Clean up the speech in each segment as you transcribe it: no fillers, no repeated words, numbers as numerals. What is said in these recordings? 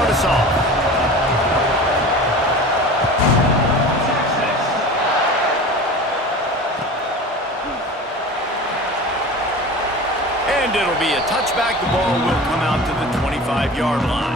start us off. And it'll be a touchback. The ball will come out to the 25-yard line.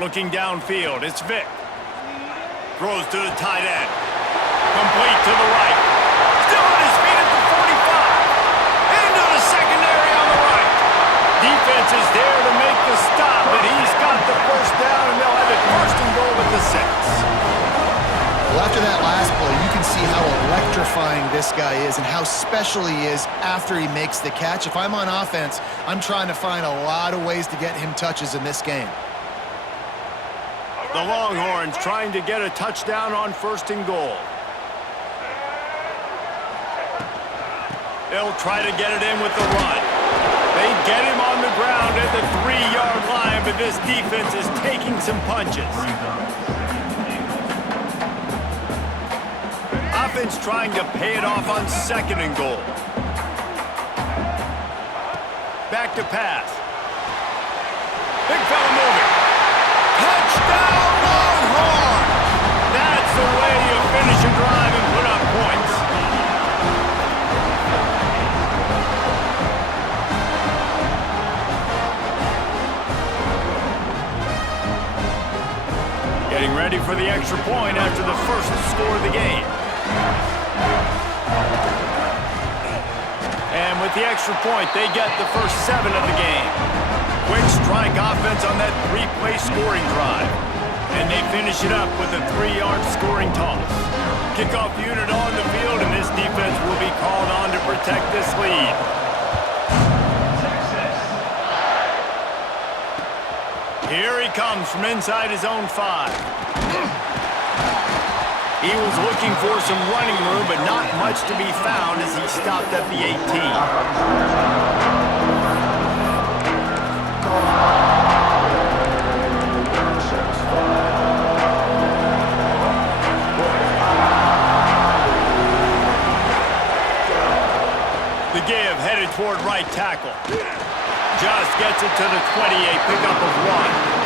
Looking downfield, it's Vick. Throws to the tight end. Complete to the right. Still on his feet at the 45. Into the secondary on the right. Defense is there to make the stop, and he's got the first down, and they'll have it first and goal at the 6. Well, after that last play, you can see how electrifying this guy is and how special he is after he makes the catch. If I'm on offense, I'm trying to find a lot of ways to get him touches in this game. The Longhorns trying to get a touchdown on first and goal. They'll try to get it in with the run. They get him on the ground at the 3-yard line, but this defense is taking some punches. Offense trying to pay it off on second and goal. Back to pass. Big fella moving. Touchdown, Longhorns! That's the way you finish a drive and put up points. Getting ready for the extra point after the first score of the game. And with the extra point, they get the first 7 of the game. Quick strike offense on that 3-play scoring drive. And they finish it up with a 3-yard scoring toss. Kickoff unit on the field, and this defense will be called on to protect this lead. Here he comes from inside his own 5. He was looking for some running room, but not much to be found as he stopped at the 18. The give headed toward right tackle. Just gets it to the 28, pickup of 1.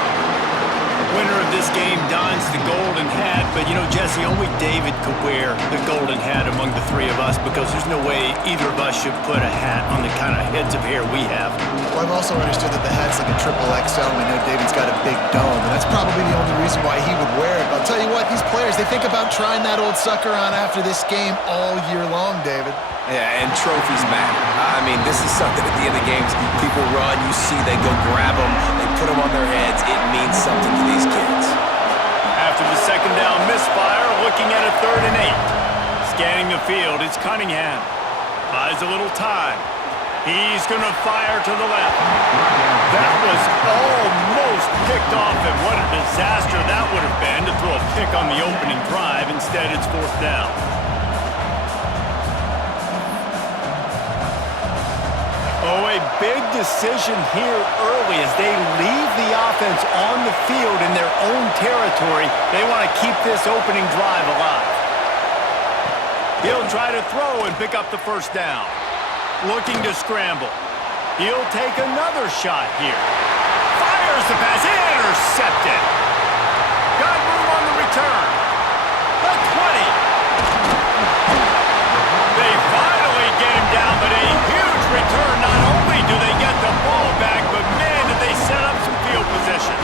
Winner of this game dons the golden hat, but you know, Jesse, only David could wear the golden hat among the 3 of us because there's no way either of us should put a hat on the kind of heads of hair we have. Well, I've also understood that the hat's like a triple XL. I know David's got a big dome, and that's probably the only reason why he would wear it. But I'll tell you what, these players, they think about trying that old sucker on after this game all year long, David. Yeah, and trophies matter. I mean, this is something at the end of games. People run, you see, they go grab them, they put them on their heads. It means something to these kids. After the second down misfire, looking at a 3rd and 8. Scanning the field, it's Cunningham. Buys a little time. He's going to fire to the left. That was almost picked off, and what a disaster that would have been to throw a pick on the opening drive. Instead, it's 4th down. Oh, a big decision here early as they leave the offense on the field in their own territory. They want to keep this opening drive alive. He'll try to throw and pick up the first down. Looking to scramble. He'll take another shot here. Fires the pass. Intercepted. Got room on the return. The 20. They finally get him down, but a huge return. Not only do they get the ball back, but man, did they set up some field position.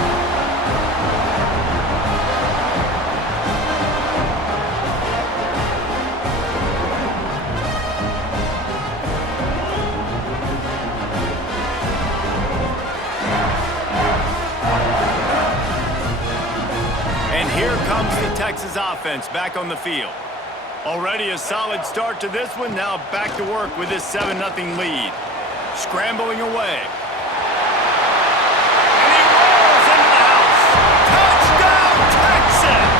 And here comes the Texas offense back on the field. Already a solid start to this one. Now back to work with this 7-0 lead. Scrambling away. And he rolls into the house. Touchdown, Texas!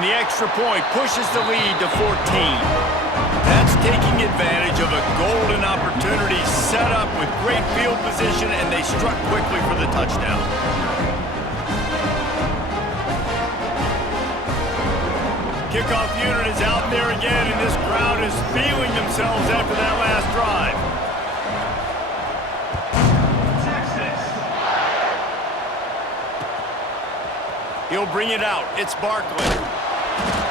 And the extra point pushes the lead to 14. That's taking advantage of a golden opportunity set up with great field position, and they struck quickly for the touchdown. Kickoff unit is out there again, and this crowd is feeling themselves after that last drive. He'll bring it out. It's Barkley.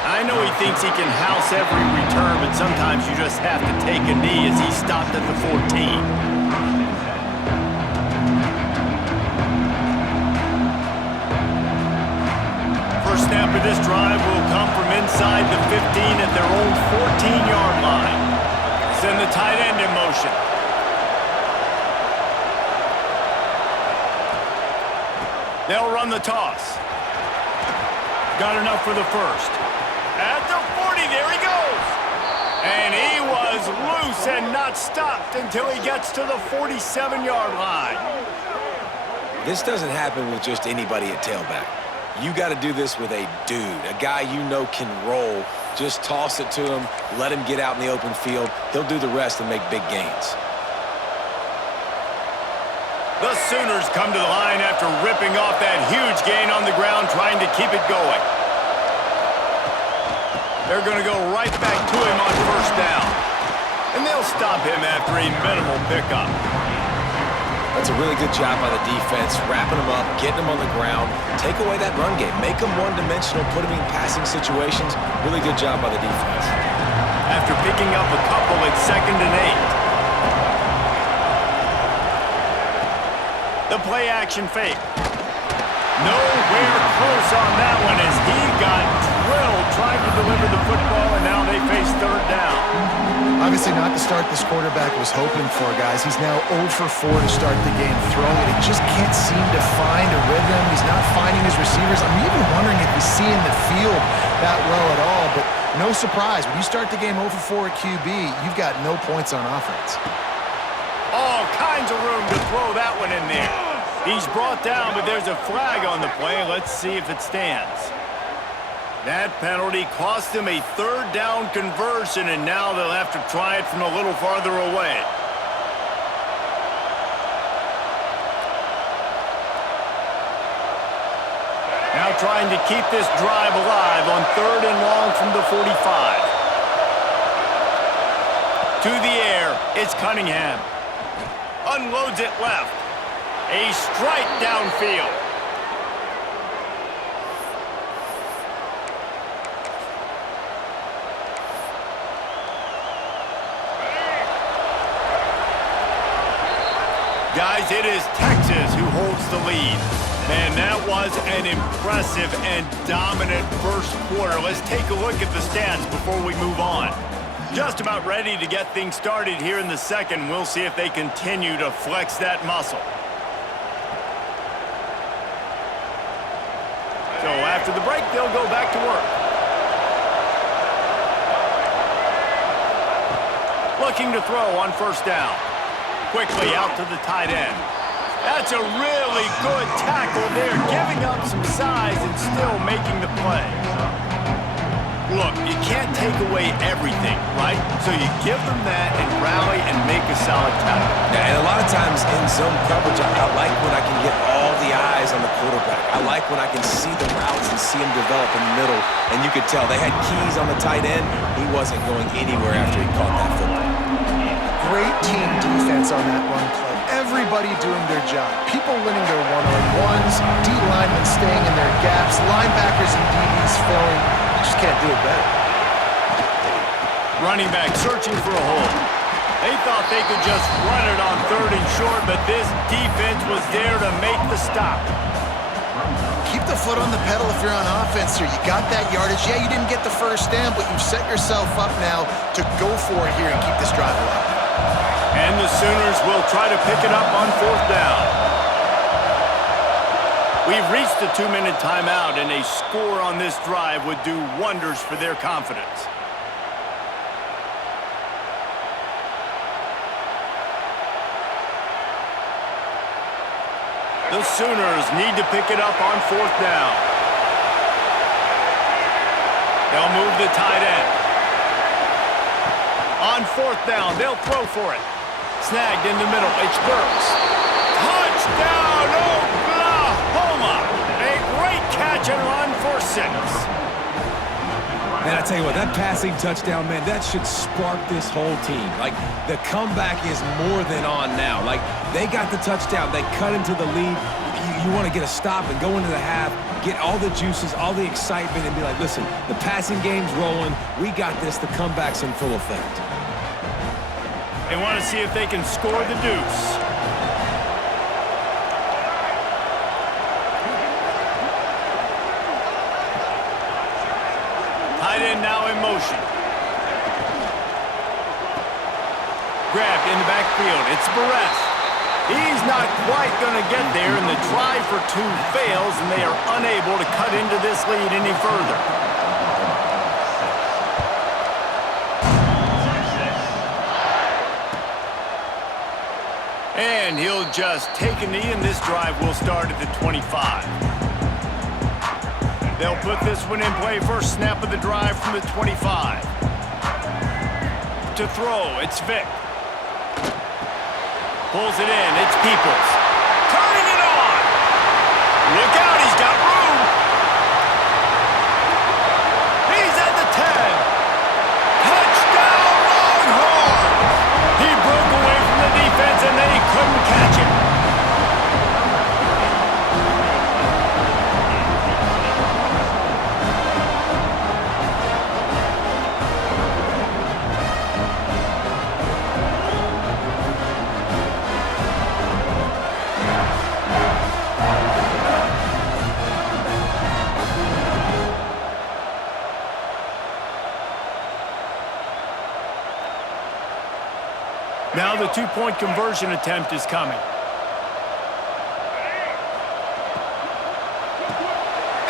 I know he thinks he can house every return, but sometimes you just have to take a knee as he stopped at the 14. First snap of this drive will come from inside the 15 at their own 14-yard line. Send the tight end in motion. They'll run the toss. Got enough for the first. At the 40, there he goes. And he was loose and not stopped until he gets to the 47-yard line. This doesn't happen with just anybody at tailback. You got to do this with a dude, a guy you know can roll. Just toss it to him, let him get out in the open field. He'll do the rest and make big gains. The Sooners come to the line after ripping off that huge gain on the ground, trying to keep it going. They're going to go right back to him on first down. And they'll stop him after a minimal pickup. That's a really good job by the defense, wrapping him up, getting him on the ground. Take away that run game. Make him one-dimensional, put him in passing situations. Really good job by the defense. After picking up a couple, it's 2nd and 8. The play-action fake. Nowhere close on that one as he got drilled trying to deliver the football, and now they face third down. Obviously not the start this quarterback was hoping for, guys. He's now 0 for 4 to start the game throwing it. He just can't seem to find a rhythm. He's not finding his receivers. I'm even wondering if he's seeing the field that well at all, but no surprise. When you start the game 0 for 4 at QB, you've got no points on offense. All kinds of room to throw that one in there. He's brought down, but there's a flag on the play. Let's see if it stands. That penalty cost him a third down conversion, and now they'll have to try it from a little farther away. Now trying to keep this drive alive on 3rd and long from the 45. To the air, it's Cunningham. Unloads it left. A strike downfield. Guys, it is Texas who holds the lead. And that was an impressive and dominant first quarter. Let's take a look at the stats before we move on. Just about ready to get things started here in the second. We'll see if they continue to flex that muscle. So after the break, they'll go back to work. Looking to throw on first down. Quickly out to the tight end. That's a really good tackle there, giving up some size and still making the play. Look, you can't take away everything, right? So you give them that and rally and make a solid tackle. Yeah, and a lot of times in zone coverage, I like when I can get all the eyes on the quarterback. I like when I can see the routes and see him develop in the middle. And you could tell they had keys on the tight end. He wasn't going anywhere after he caught that football. Great team defense on that run play. Everybody doing their job. People winning their one-on-ones, D-linemen staying in their gaps, linebackers and DBs filling. You just can't do it better. Running back searching for a hole. They thought they could just run it on 3rd and short, but this defense was there to make the stop. Keep the foot on the pedal if you're on offense here. You got that yardage. Yeah, you didn't get the first down, but you've set yourself up now to go for it here and keep this drive alive. And the Sooners will try to pick it up on 4th down. We've reached the 2-minute timeout, and a score on this drive would do wonders for their confidence. The Sooners need to pick it up on 4th down. They'll move the tight end. On fourth down, they'll throw for it. Snagged in the middle, it's Burks. Touchdown, Oklahoma! A great catch and run for 6. Man, I tell you what, that passing touchdown, man, that should spark this whole team. Like, the comeback is more than on now. Like, they got the touchdown. They cut into the lead. You want to get a stop and go into the half, get all the juices, all the excitement, and be like, listen, the passing game's rolling. We got this. The comeback's in full effect. They want to see if they can score the deuce. Tight end now in motion. Grabbed in the backfield. It's Barres. He's not quite going to get there, and the try for 2 fails, and they are unable to cut into this lead any further. And he'll just take a knee, and this drive will start at the 25. They'll put this one in play. First snap of the drive from the 25. To throw, it's Vick. Pulls it in, it's Peoples. Turning it on! Look out, he's got room! He's at the 10. Touchdown, Longhorns! He broke away from the defense and then he couldn't catch it. Now the 2-point conversion attempt is coming.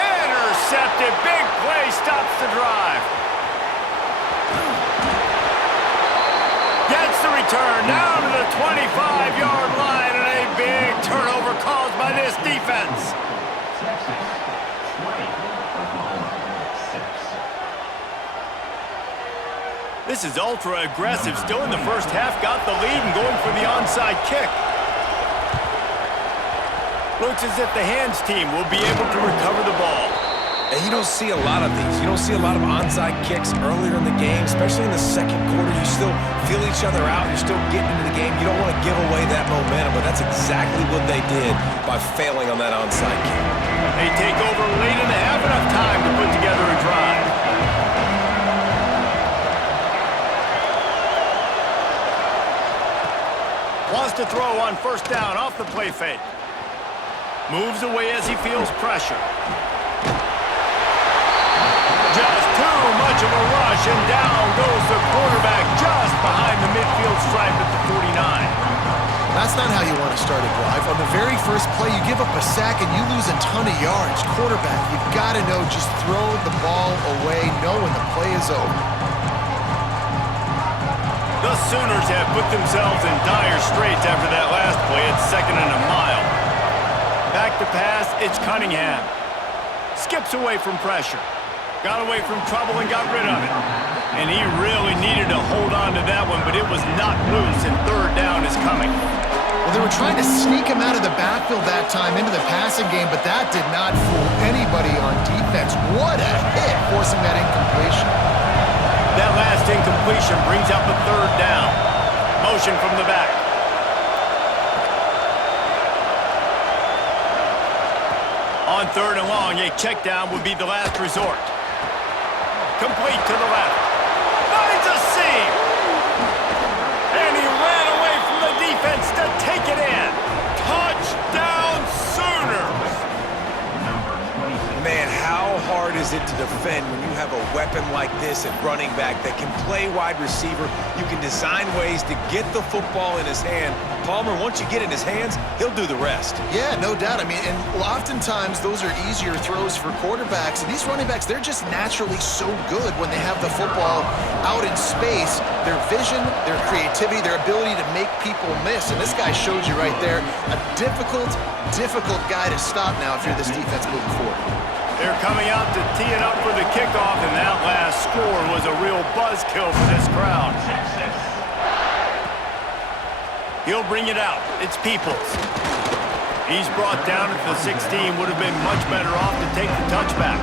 Intercepted. Big play stops the drive. Gets the return down to the 25-yard line, and a big turnover caused by this defense. This is ultra-aggressive. Still in the first half, got the lead and going for the onside kick. Looks as if the hands team will be able to recover the ball. And you don't see a lot of these. You don't see a lot of onside kicks earlier in the game, especially in the second quarter. You still feel each other out. You're still getting into the game. You don't want to give away that momentum, but that's exactly what they did by failing on that onside kick. They take over late in the half, enough time to put together a drive. Wants to throw on first down off the play fake. Moves away as he feels pressure. Just too much of a rush, and down goes the quarterback just behind the midfield stripe at the 49. That's not how you want to start a drive. On the very first play, you give up a sack and you lose a ton of yards. Quarterback, you've got to know, just throw the ball away, know when the play is over. The Sooners have put themselves in dire straits after that last play. It's 2nd and a mile. Back to pass, it's Cunningham. Skips away from pressure. Got away from trouble and got rid of it. And he really needed to hold on to that one, but it was not loose, and third down is coming. Well, they were trying to sneak him out of the backfield that time into the passing game, but that did not fool anybody on defense. What a hit, forcing that incompletion. That last incompletion brings up a third down. Motion from the back. On 3rd and long, a check down would be the last resort. Complete to the left. Finds a seam. And he ran away from the defense to take it in. Touchdown Sooners. Man, how hard is it to defend when you have a weapon like this at running back that can play wide receiver? You can design ways to get the football in his hand. Palmer, once you get it in his hands, he'll do the rest. Yeah, no doubt. I mean, and oftentimes those are easier throws for quarterbacks. And these running backs, they're just naturally so good when they have the football out in space. Their vision, their creativity, their ability to make people miss. And this guy showed you right there, a difficult guy to stop now if you're this defense moving forward. They're coming out to tee it up for the kickoff, and that last score was a real buzzkill for this crowd. He'll bring it out. It's Peoples. He's brought down at the 16. Would have been much better off to take the touchback.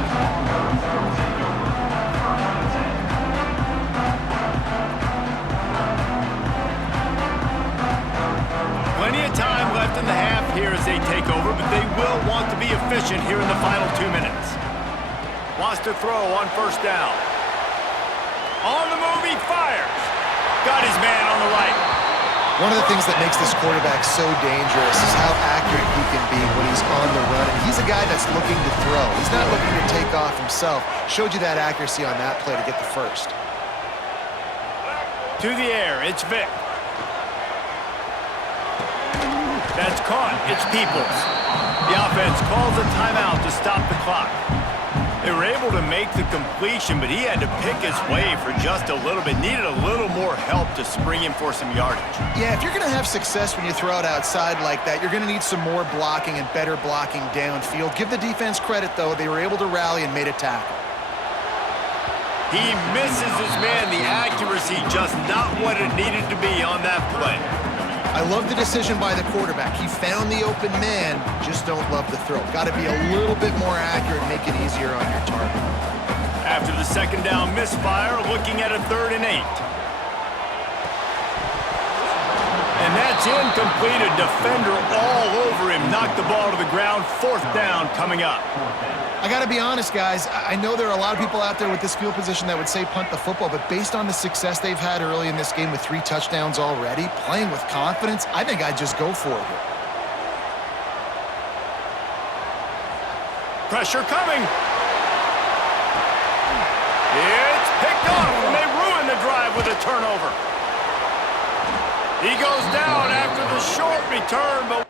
Plenty of time left in the half here as they take over, but they will want to be efficient here in the final 2 minutes. Wants to throw on first down. On the move, he fires. Got his man on the right. One of the things that makes this quarterback so dangerous is how accurate he can be when he's on the run. And he's a guy that's looking to throw. He's not looking to take off himself. Showed you that accuracy on that play to get the first. To the air, it's Vick. That's caught. It's Peoples. The offense calls a timeout to stop the clock. They were able to make the completion, but he had to pick his way for just a little bit. Needed a little more help to spring him for some yardage. Yeah, if you're going to have success when you throw it outside like that, you're going to need some more blocking and better blocking downfield. Give the defense credit, though. They were able to rally and made a tackle. He misses his man. The accuracy just not what it needed to be on that play. I love the decision by the quarterback. He found the open man, just don't love the throw. Got to be a little bit more accurate and make it easier on your target. After the second down misfire, looking at a 3rd and 8. And that's incomplete. A defender all over him. Knocked the ball to the ground. 4th down coming up. I got to be honest, guys. I know there are a lot of people out there with this field position that would say punt the football, but based on the success they've had early in this game with 3 touchdowns already, playing with confidence, I think I'd just go for it. Pressure coming. It's picked off, and they ruin the drive with a turnover. He goes down after the short return, but